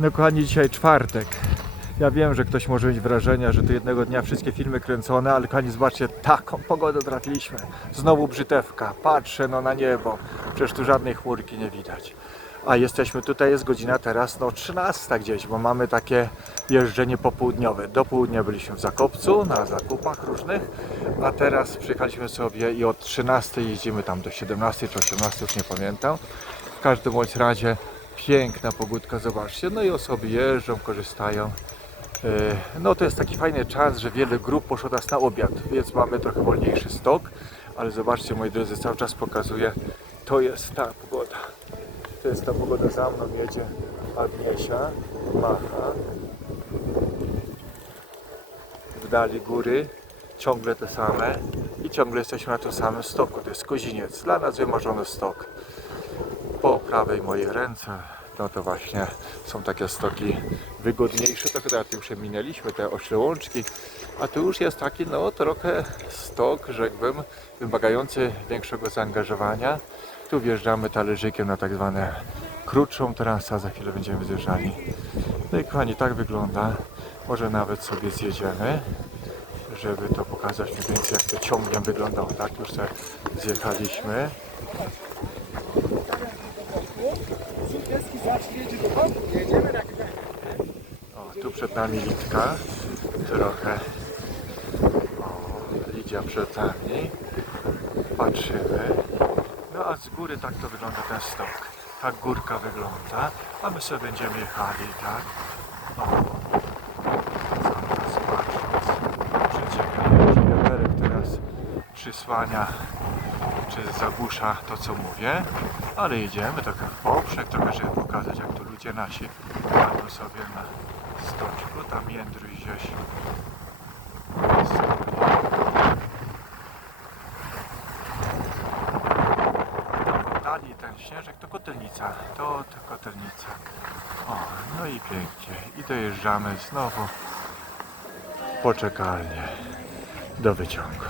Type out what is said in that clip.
No kochani, dzisiaj czwartek. Ja wiem, że ktoś może mieć wrażenie, że tu jednego dnia wszystkie filmy kręcone, ale kochani, zobaczcie, taką pogodę trafiliśmy. Znowu brzytewka, patrzę no na niebo, przecież tu żadnej chmurki nie widać. A jesteśmy tutaj, jest godzina teraz no 13 gdzieś, bo mamy takie jeżdżenie popołudniowe. Do południa byliśmy w Zakopcu, na zakupach różnych, a teraz przyjechaliśmy sobie i od 13 jeździmy tam do 17 czy 18, już nie pamiętam. W każdym bądź razie piękna pogódka, zobaczcie. No i osoby jeżdżą, korzystają. E, No to jest taki fajny czas, że wiele grup poszło nas na obiad, więc mamy trochę wolniejszy stok, ale zobaczcie moi drodzy, cały czas pokazuję, to jest ta pogoda. To jest ta pogoda za mną, jedzie Agniesia, macha. W dali góry, ciągle te same i ciągle jesteśmy na tym samym stoku. To jest Koziniec, dla nas wymarzony stok po prawej mojej ręce, no to właśnie są takie stoki wygodniejsze, to chyba już minęliśmy te ośle łączki, a tu już jest taki no trochę stok, rzekłbym, wymagający większego zaangażowania. Tu wjeżdżamy talerzykiem na tak zwane krótszą trasę, za chwilę będziemy zjeżdżali. No i kochani, tak wygląda. Może nawet sobie zjedziemy, żeby to pokazać mniej więcej jak to ciągiem wyglądało, tak? Już sobie zjechaliśmy. O, tu przed nami Litka. Trochę. O, Lidia przed nami. Patrzymy. No a z góry tak to wygląda ten stok. Tak górka wygląda. A my sobie będziemy jechali, tak? O. Przysłania czy zagłusza to co mówię, ale jedziemy trochę w poprzek, trochę żeby pokazać jak tu ludzie nasi jadą sobie na stoczku, tam jędruj gdzieś oddali ten śnieżek to kotelnica, to, to kotelnica. O, no i pięknie. I dojeżdżamy znowu poczekalnie do wyciągu.